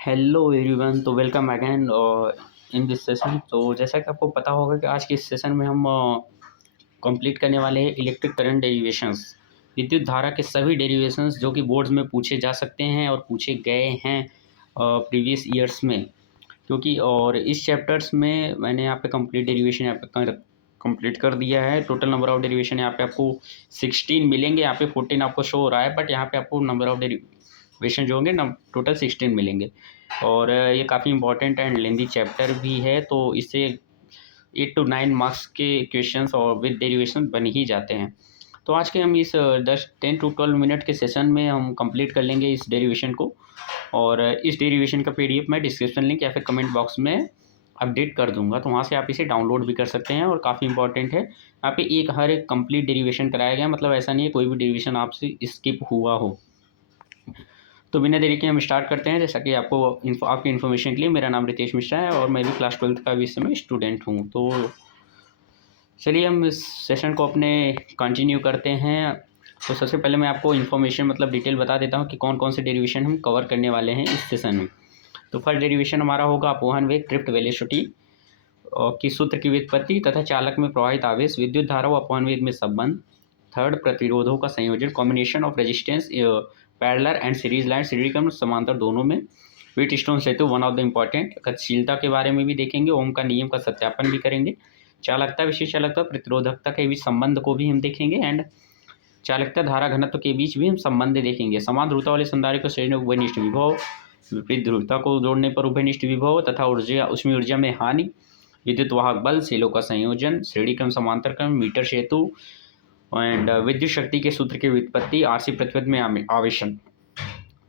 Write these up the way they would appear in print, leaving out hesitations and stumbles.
Hello everyone, तो welcome again in this session. तो जैसा कि आपको पता होगा कि आज के इस सेशन में हम कंप्लीट करने वाले हैं इलेक्ट्रिक करंट डेरिवेशंस, विद्युत धारा के सभी डेरिवेशंस जो कि बोर्ड्स में पूछे जा सकते हैं और पूछे गए हैं प्रीवियस ईयर्स में। क्योंकि और इस चैप्टर्स में मैंने यहाँ पे कंप्लीट डेरिवेशन यहाँ पे कंप्लीट कर दिया है। टोटल नंबर ऑफ डेरिवेशन यहाँ पे आपको 16 मिलेंगे। यहाँ पे 14 आपको शो हो रहा है, बट यहाँ पे आपको नंबर ऑफ डेरिवेशन जो होंगे टोटल 16 मिलेंगे। और ये काफ़ी इंपॉर्टेंट एंड लेंदी चैप्टर भी है, तो इससे 8 to 9 मार्क्स के क्वेश्चंस और विद डेरिवेशन बन ही जाते हैं। तो आज के हम इस 10 to 12 मिनट के सेशन में हम कंप्लीट कर लेंगे इस डेरिवेशन को। और इस डेरिवेशन का पीडीएफ मैं डिस्क्रिप्शन लिंक या फिर कमेंट बॉक्स में अपडेट कर दूंगा, तो वहाँ से आप इसे डाउनलोड भी कर सकते हैं। और काफ़ी इंपॉर्टेंट है, यहाँ पे हर एक कंप्लीट डेरिवेशन कराया गया, मतलब ऐसा नहीं है कोई भी डेरिवेशन आपसे स्किप हुआ हो। तो बिना देरी के हम स्टार्ट करते हैं। जैसा कि आपकी इन्फॉर्मेशन के लिए, मेरा नाम रितेश मिश्रा है और मैं भी क्लास 12th का भी इस समय स्टूडेंट हूँ। तो चलिए हम इस सेशन को अपने कंटिन्यू करते हैं। तो सबसे पहले मैं आपको इन्फॉर्मेशन मतलब डिटेल बता देता हूँ कि कौन कौन से डेरिवेशन हम कवर करने वाले हैं इस सेशन में। तो फर्स्ट डेरिवेशन हमारा होगा अपवहन वेग ड्रिफ्ट वेलोसिटी की सूत्र की व्युत्पत्ति तथा चालक में प्रवाहित आवेश, विद्युत धारा व अपवहन वेग में संबंध। थर्ड, प्रतिरोधों का संयोजन, combination of resistance parallel and series line, series क्रम समांतर दोनों में। Wheatstone Setu one of the important. गतिशीलता के बारे में भी देखेंगे, ओम का नियम का सत्यापन भी करेंगे। चालकता, विशेष चालकता, प्रतिरोधकता के बीच संबंध को भी हम देखेंगे एंड चालकता धारा घनत्व के बीच भी हम संबंध देखेंगे। समान ध्रुवता वाले संधारित्र को श्रेणी में उभयनिष्ठ विभव, विपरीत ध्रुवता को जोड़ने पर उभयनिष्ठ विभव तथा ऊर्जा उसमें ऊर्जा में हानि, विद्युत वाहक बल, सेलों का संयोजन, श्रेणी क्रम समांतर क्रम, मीटर सेतु एंड विद्युत शक्ति के सूत्र की व्युत्पत्ति, आरसी प्रतिरोध में आवेशन।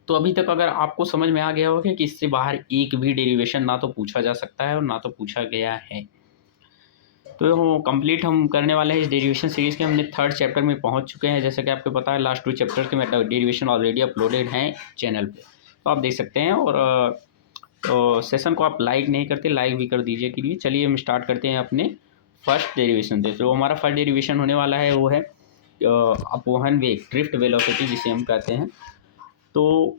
तो अभी तक अगर आपको समझ में आ गया होगा कि इससे बाहर एक भी डेरिवेशन ना तो पूछा जा सकता है और ना तो पूछा गया है। तो कंप्लीट हम करने वाले हैं इस डेरिवेशन सीरीज़ के। हमने थर्ड चैप्टर में पहुंच चुके हैं। जैसा कि आपको पता है, लास्ट 2 चैप्टर के डेरिवेशन ऑलरेडी अपलोडेड हैं चैनल पे, तो आप देख सकते हैं। और तो सेशन को आप लाइक नहीं करते, लाइक भी कर दीजिए के लिए। चलिए हम स्टार्ट करते हैं अपने फर्स्ट डेरिवेशन से। तो हमारा फर्स्ट डेरिवेशन होने वाला है वो है अपवहन वेग ड्रिफ्ट वेलोसिटी, जिसे हम कहते हैं। तो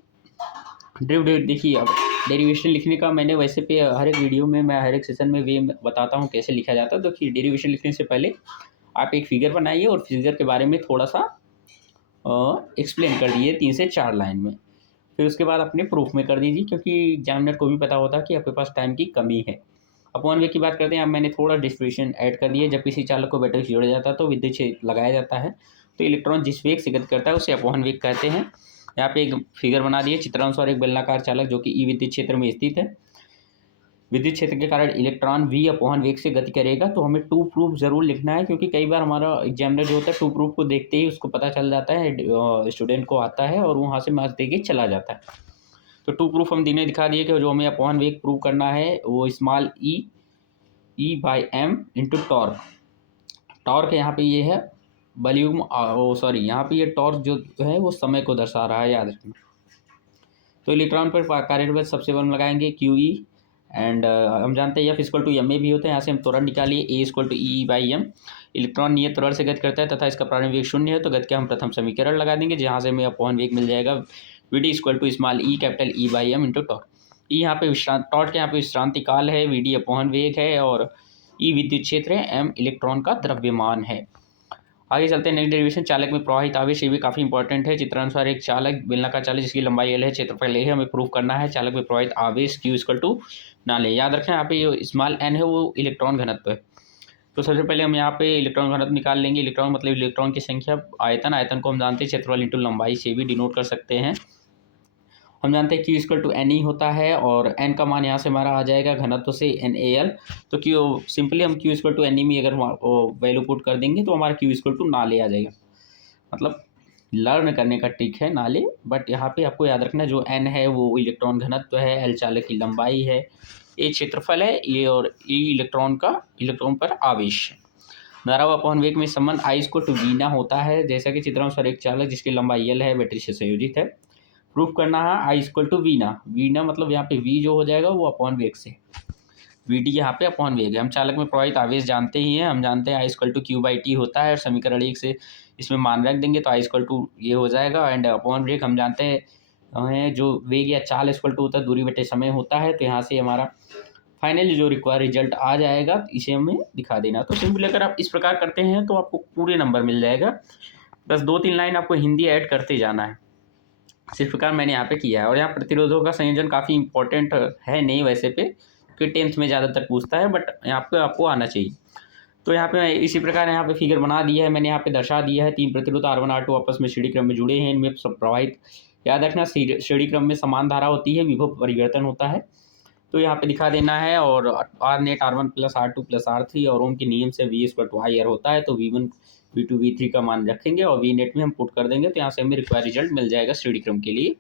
ड्रिफ्ट, देखिए अब डेरिवेशन लिखने का मैंने वैसे पे हर एक वीडियो में, मैं हर एक सेशन में वे बताता हूँ कैसे लिखा जाता है। देखिए, डेरिवेशन लिखने से पहले आप एक फिगर बनाइए और फिगर के बारे में थोड़ा सा एक्सप्लेन कर दीजिए 3 से 4 लाइन में। फिर उसके बाद अपने प्रूफ में कर दीजिए, क्योंकि एग्जामिनर को भी पता होता है कि आपके पास टाइम की कमी है। अपवहन वेग की बात करते हैं। अब मैंने थोड़ा डिस्क्रिप्शन ऐड कर दिया। जब किसी चालक को बैटरी से जोड़ा जाता है तो विद्युत क्षेत्र लगाया जाता है। तो इलेक्ट्रॉन जिस वेग से गति करता है उसे अपवहन वेग कहते हैं। यहाँ पे एक फिगर बना दिए, चित्रानुसार एक बेलनाकार चालक जो कि ई विद्युत क्षेत्र में स्थित है। विद्युत क्षेत्र के कारण इलेक्ट्रॉन v अपवहन वेग से गति करेगा। तो हमें टू प्रूफ जरूर लिखना है, क्योंकि कई बार हमारा एग्जामिनर जो होता है टू प्रूफ को देखते ही उसको पता चल जाता है, स्टूडेंट को आता है और वहाँ से मार्क्स दे के चला जाता है। तो टू प्रूफ हम दिखा दिए कि जो हमें अपवहन वेग प्रूव करना है वो small e by M into torque. Torque यहाँ पे ये है वॉल्यूम, यहाँ पे ये टॉर्क जो है वो समय को दर्शा रहा है, याद रखना। तो इलेक्ट्रॉन पर कार्यरत सबसे बल लगाएंगे क्यू ई, एंड हम जानते हैं F equal to M A भी होता है। यहाँ से हम त्वरण निकालिए, A equal to E by M. Electron नियत त्वरण से गति करता है तथा इसका प्रारंभिक वेग 0 है, तो गति का हम प्रथम समीकरण लगा देंगे, जहाँ से हमें अपवहन वेग मिल जाएगा V D equal to small E capital E by M into torque. E यहाँ पे टॉर्क के यहाँ पे विश्रांति काल है, वी डी अपवहन वेग है और ई विद्युत क्षेत्र है, एम इलेक्ट्रॉन का द्रव्यमान है। आगे चलते हैं नेक्स्ट डेरिवेशन, चालक में प्रवाहित आवेश। ये भी काफ़ी इंपॉर्टेंट है। चित्रानुसार एक चालक, बेलनाकार चालक जिसकी लंबाई एल है, क्षेत्रफल ए है, हमें प्रूव करना है चालक में प्रवाहित आवेश क्यू इक्वल टू ना ले। याद रखें यहाँ पे जो स्मॉल एन है वो इलेक्ट्रॉन घनत्व है। तो सबसे पहले हम यहाँ पे इलेक्ट्रॉन घनत्व निकाल लेंगे। इलेक्ट्रॉन मतलब इलेक्ट्रॉन की संख्या, आयतन, आयतन को हम जानते हैं क्षेत्रफल इंटू लंबाई से भी डिनोट कर सकते हैं। हम जानते हैं q equal to n e होता है और एन का मान यहाँ से हमारा आ जाएगा घनत्व से एन ए एल। तो क्यू सिंपली हम q equal to n e में अगर वैल्यू पुट कर देंगे तो हमारा क्यू इक्वल टू ना ले आ जाएगा। मतलब लर्न करने का ट्रिक है, ना ले, बट यहाँ पे आपको याद रखना जो एन है वो इलेक्ट्रॉन घनत्व है, एल चालक की लंबाई है, ए क्षेत्रफल है ये, और ई इलेक्ट्रॉन पर आवेश है। धारा व अपवहन वेग में संबंध आई इक्वल टू वी ना होता है। जैसा कि चित्रानुसार एक चालक जिसकी लंबाई एल है बैटरी से संयोजित है, प्रूफ करना है आई इक्वल टू वी ना मतलब यहाँ पे वी जो हो जाएगा वो अपवहन वेग से, वी डी यहाँ पे अपवहन वेग है। हम चालक में प्रवाहित आवेश जानते ही हैं, हम जानते हैं I equal to Q by T होता है, और समीकरण 1 से इसमें मान रख देंगे तो आई इक्वल टू ये हो जाएगा। एंड अपवहन वेग हम जानते हैं है जो वेग या चाल इक्वल टू होता है दूरी बटे समय होता है। तो यहाँ से हमारा फाइनली जो रिक्वायर रिजल्ट आ जाएगा इसे हमें दिखा देना। तो सिंपली अगर आप इस प्रकार करते हैं तो आपको पूरे नंबर मिल जाएगा, बस 2-3 लाइन आपको हिंदी ऐड करते जाना है। इस प्रकार मैंने यहाँ पे किया है। और यहाँ प्रतिरोधों का संयोजन काफ़ी इंपॉर्टेंट है नहीं वैसे पे, क्योंकि 10th में ज़्यादातर पूछता है, बट यहाँ पे आपको आना चाहिए। तो यहाँ पे इसी प्रकार यहाँ पे फिगर बना दिया है मैंने, यहाँ पे दर्शा दिया है 3 प्रतिरोध R1 R2 आपस में श्रेणी क्रम में जुड़े हैं, इनमें सब प्रवाहित, याद रखना श्रेणी क्रम में समान धारा होती है, विभव परिवर्तन होता है। तो यहाँ पे दिखा देना है। और are net R1 + R2 + R3 और ओम के नियम से V = IR होता है। तो V1 V2 V3 का मान रखेंगे और V नेट में हम पुट कर देंगे, तो यहाँ से हमें रिक्वायर रिजल्ट मिल जाएगा श्रेणी क्रम के लिए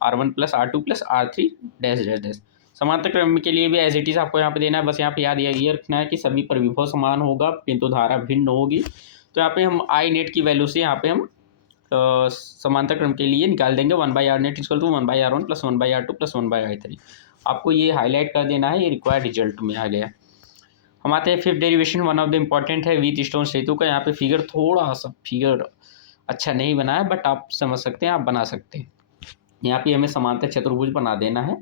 R1 + R2 + R3 dash dash dash. समांतर क्रम के लिए भी एज इट इज़ आपको यहाँ पे देना है, बस यहाँ पे याद ये रखना है कि सभी पर विभव समान होगा किंतु धारा भिन्न होगी। तो यहाँ पे हम आई नेट की वैल्यू से यहाँ पे हम समांतर क्रम के लिए निकाल देंगे 1/R net = 1/R1 + 1/R2 + 1/I3। आपको ये हाईलाइट कर देना है, ये रिक्वायर्ड रिजल्ट में आ गया। हम आते हैं 5th derivation, one of the important है व्हीटस्टोन सेतु का। यहाँ पे फिगर थोड़ा सा फिगर अच्छा नहीं बना है, बट आप समझ सकते हैं, आप बना सकते हैं। यहाँ पे हमें समांतर चतुर्भुज बना देना है।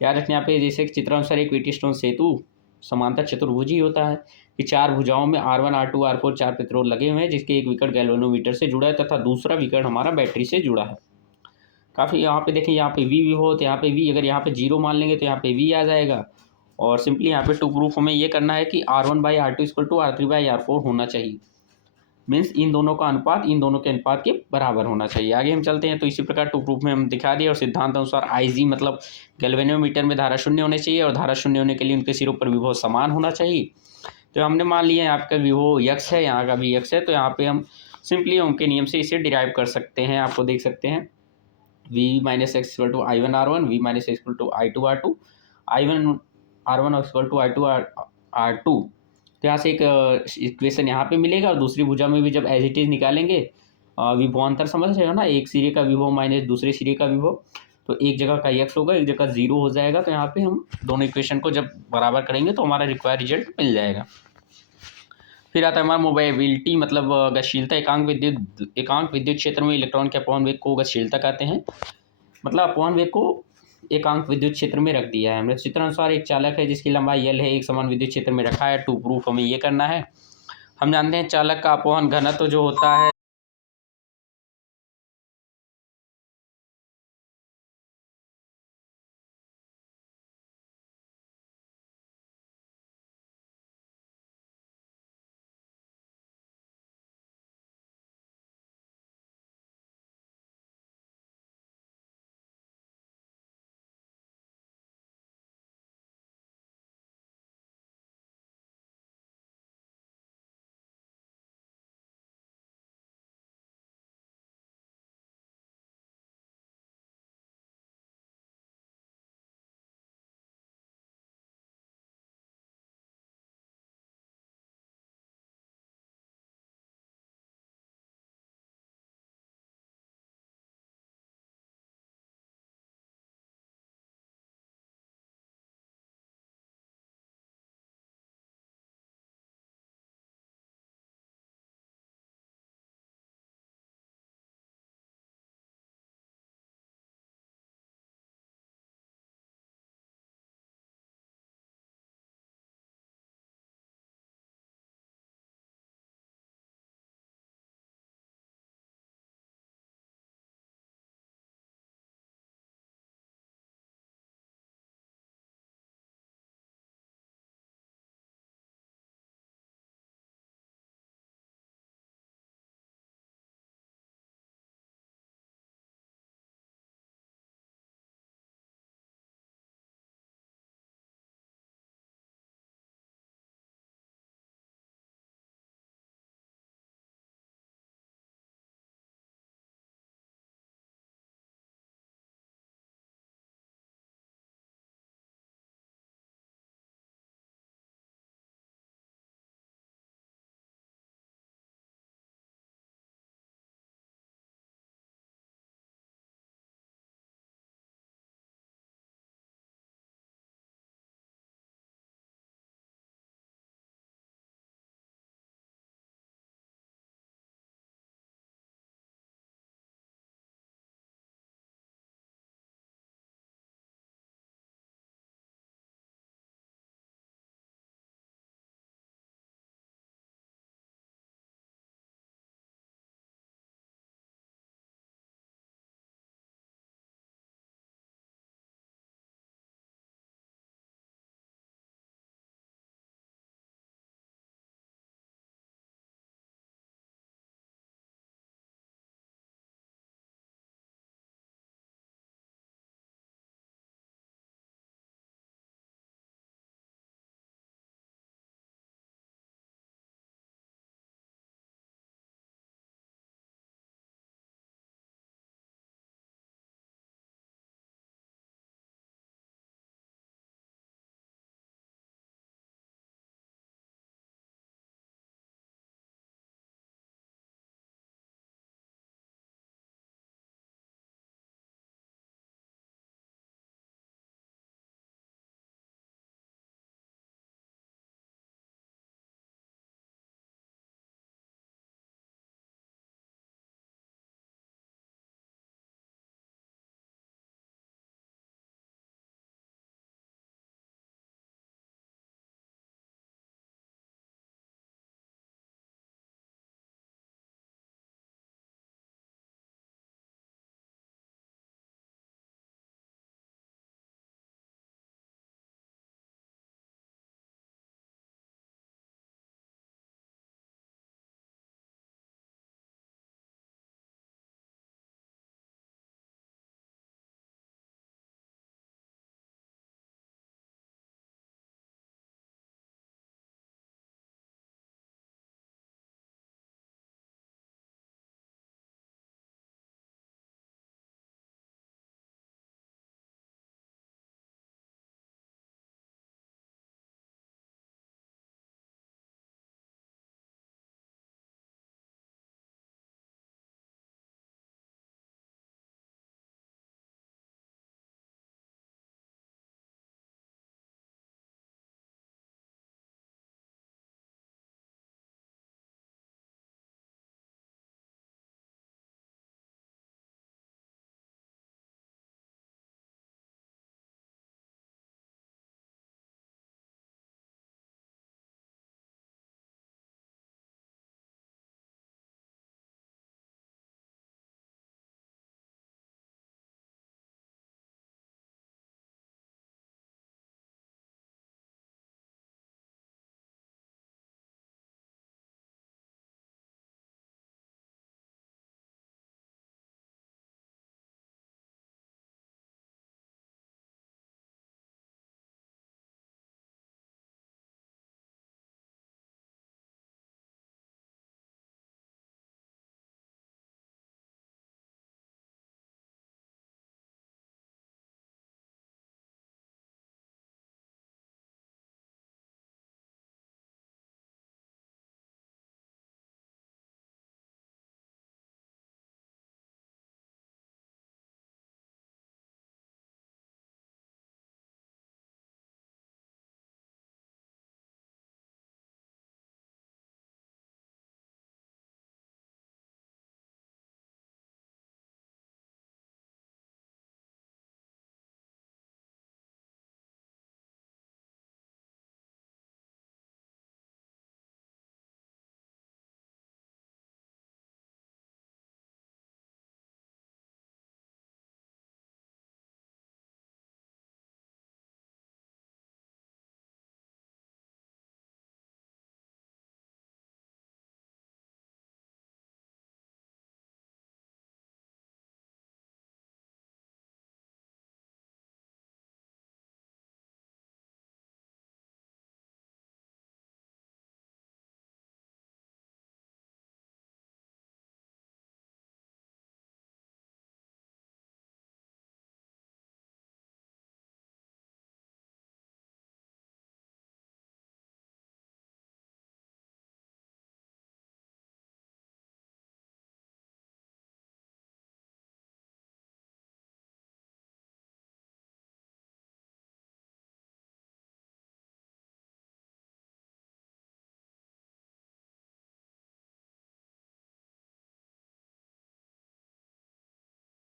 याद रखने यहाँ पे जैसे चित्रानुसार एक व्हीटस्टोन सेतु समांतर चतुर्भुज ही होता है कि 4 भुजाओं में R1 R2 R4 4 प्रतिरोध लगे हुए हैं, जिसके एक विकट गैल्वेनोमीटर से जुड़ा है तथा दूसरा विकट हमारा बैटरी से जुड़ा है। काफ़ी यहाँ पे देखें, यहाँ पे V विभव, तो यहाँ पे V, अगर यहाँ पे 0 मान लेंगे तो यहाँ पे V आ जाएगा। और सिंपली यहाँ पे टू प्रूफ हमें ये करना है कि R1/R2 = R3/R4 होना चाहिए, मीन्स इन दोनों का अनुपात इन दोनों के अनुपात के बराबर होना चाहिए। आगे हम चलते हैं। तो इसी प्रकार टू प्रूफ में हम दिखा दिए। और सिद्धांत अनुसार IG मतलब गैल्वेनोमीटर में धारा 0 होनी चाहिए और धारा 0 होने के लिए उनके सिरों पर विभव समान होना चाहिए। तो हमने मान लिया आपका विभव x है, यहाँ का भी x है, तो यहाँ पे हम सिंपली उनके नियम से इसे डिराइव कर सकते हैं। आपको देख सकते हैं V - x = I1 R1, V - x = I2 R2, I1 R1 = I2 R2। तो यहाँ से एक इक्वेशन यहाँ पे मिलेगा और दूसरी भुजा में भी जब एज इट इज निकालेंगे विभवांतर समझ रहे हो ना, एक सिरे का विभव माइनस दूसरे सिरे का विभव, तो एक जगह का x होगा, एक जगह 0 हो जाएगा। तो यहाँ पे हम दोनों इक्वेशन को जब बराबर करेंगे तो हमारा रिक्वायर्ड रिजल्ट मिल जाएगा। फिर आता है हमारा मोबाइलिटी मतलब गतिशीलता। एकांक विद्युत क्षेत्र में इलेक्ट्रॉन के अपवहन वेग को गतिशीलता कहते हैं। मतलब अपवहन वेग को एकांक विद्युत क्षेत्र में रख दिया है हमने। चित्रानुसार एक चालक है जिसकी लंबाई L है, एक समान विद्युत क्षेत्र में रखा है। टू प्रूफ हमें ये करना है। हम जानते हैं चालक का अपवहन घनत्व जो होता है